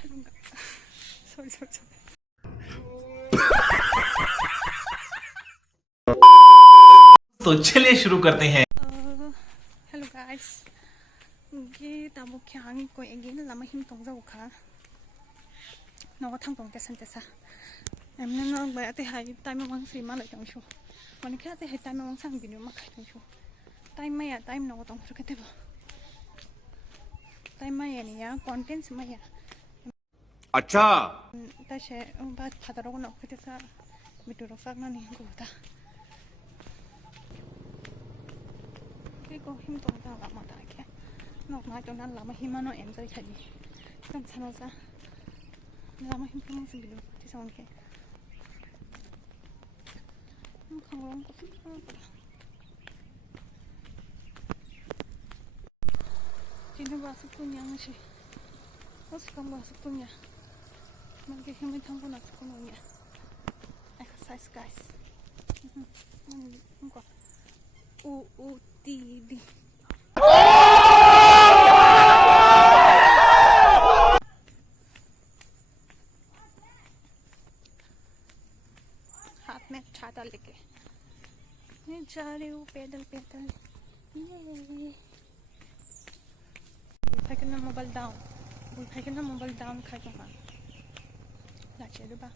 Sorry sorry sorry. तो चलिए शुरू करते हैं। हेलो गाइस, गे ताबो ख्यांग को एगे ना लमा हिम तोंग जाऊ खा नवा थांग तोंग तेसन तेसा एमने न बायाते हाई टाइम वांग फ्री मा लाइटों शो मन क्या ते हाई टाइम वांग सांग बिनु मा खाइटों शो टाइम मा या टाइम नवा तोंग शो केते बो टाइम मा या निया कंटेंट्स मा या अच्छा ताशे बात फादरो न केते बिटुरो फाक ना नि गोता को हिम तोंग ता मा ता के नक मा तो ना लामा हिमा नो एन्जॉय खाली तम सानो सा लामा हिम तोंग सिं बिनु ति साउंड के खांगरम को Jinu Basu पुnya ngasih terus kamu masuk punya mungkin kami tampil masuk punya exercise guys enggak UUTD हाथ में छाता लेके मैं जा रही हूँ पैदल पैदल ये बुलफाइकना मोबाइल डाउन खाइदोंहा लाचे दुबा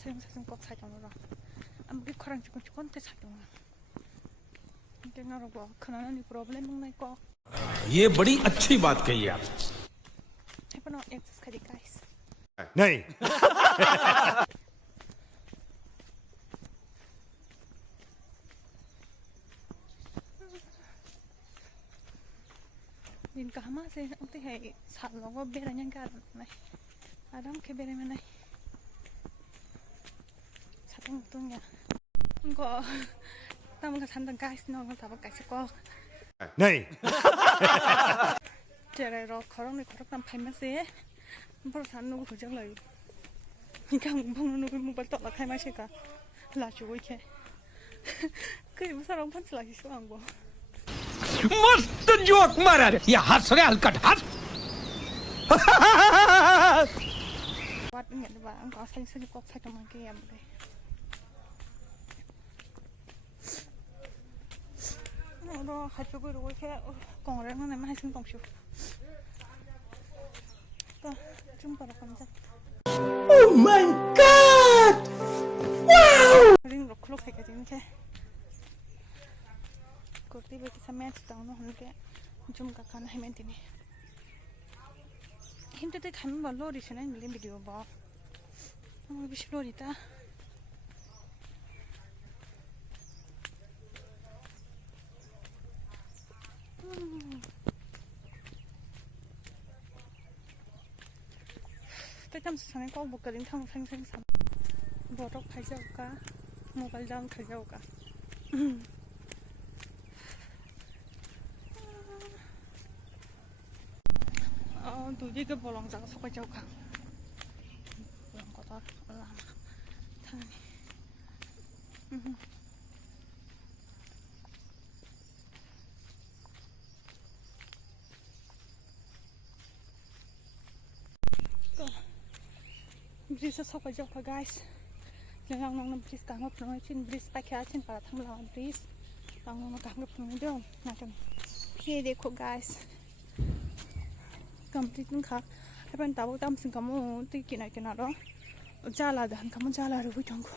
सायं सायं कक साइदोंरा आमगे खरां चिकन चिकन ते साइदोंहा इंटेना रगो खनानानि प्रॉब्लम नंनाय को ये बड़ी अच्छी बात कही आप। हेपनो एक्सेस खादि गाइस नहीं दिन कहमा से उते है सालों को बेरन्यां गारन नाय आराम के बेरे में नाय सातों तुंया उनको तम का संत गाइस नो तब गाइस को नहीं जेरे रो खरं नि खरं तम फाइमा से पर सान नो खुजं लाई निकां भंग नो मोबाइल तला खाइमा से का लाचो के कई बसारं फंस लाखि सो आंबो मस्त जोक मारा रे या हंस रे हलकट हंस वाट ने बा अंका साइंस नि कक साइट मा के याम दे रो हाचो गो रो के कोंरे न मा हासिन तंगसु तो जुम पर कम जा ओह माय गॉड वाओ रिंग रो क्लॉक है के दिन के कुर्ती पे किसा मैच डाउन होने जुम का खाना है मेंटेन हिम तो खाने वाला लोरी से ना मिले वीडियो बा हम भी लोरी था तो कम से कम को बुक करें थम फंग फंग सब बोतल खाई जाओगा मोबाइल डाउन खाई जाओगा दूधी के बोलों जागा सोका जाओगा बोलों को तो लामा थाने तो ब्रिज से सोका जाओगा guys jangan nong bris kanggo pnoi chin bris pakai chin para thang lawan bris kanggo kanggo pnoi dong macam ये देखो गाइस कंप्लीट खा अपन ताबो ताम सिं कमो ति किना किना रो जाला दहन कमो जाला रो बिथंगो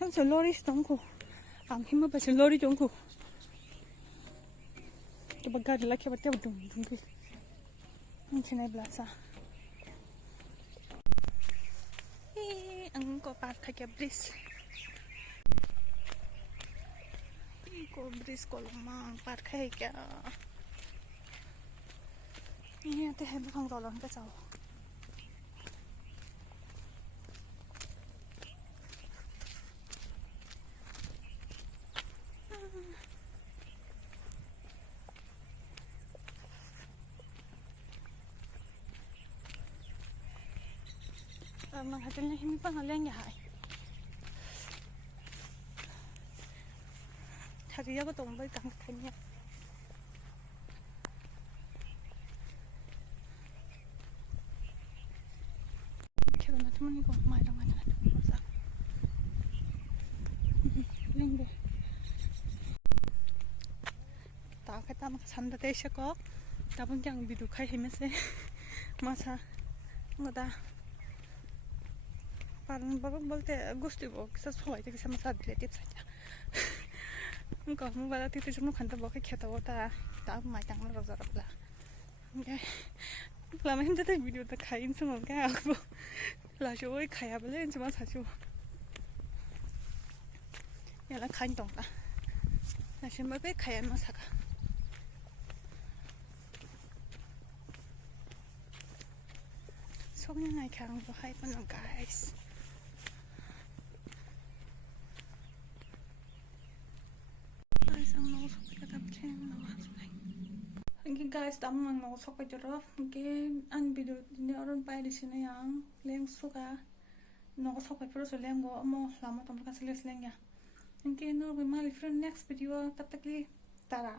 हम से लोरी स्तंगो आम हिम बस लोरी जंगो के बगा लखे बते दुम दुम बि हम छिनै ब्लासा अंको पार्क के ब्रिज को ब्रिज को लमांग पार्क है क्या ये ते है भंग दलन के जाओ mà hạt này hình như lên nhà hải thật ra có tụng với cẳng thành nha 주머니 거 많이 담아놔. 보자. 랭게. 다 cái tao mà sắm đây sẽ có tao vẫn chẳng bị được khai hình mất xe mà sao người ta bạn bác bác thế gusti bác sao hỏi thì sao mà sao để tiếp sao không có không phải là thì chúng nó khẩn tập bác cái khéo ta tao mãi chẳng nó rồi là ok làm em thấy video ta khai in xong rồi cái ako là chú ấy khai à bây giờ chúng nó sao chú nhà là khai tổng ta là chúng mới biết khai mà sao cả 속ยังไงครั้งก็ให้ปน guys guys ang nako sok ka tap chen no hanggi guys tam ang nako sok ka joro hanggi an video ni oron pai di sini yang leng suka nako sok ka pero so leng go mo lama tam ka seles leng ya hanggi no we mal friend next video tap takli tara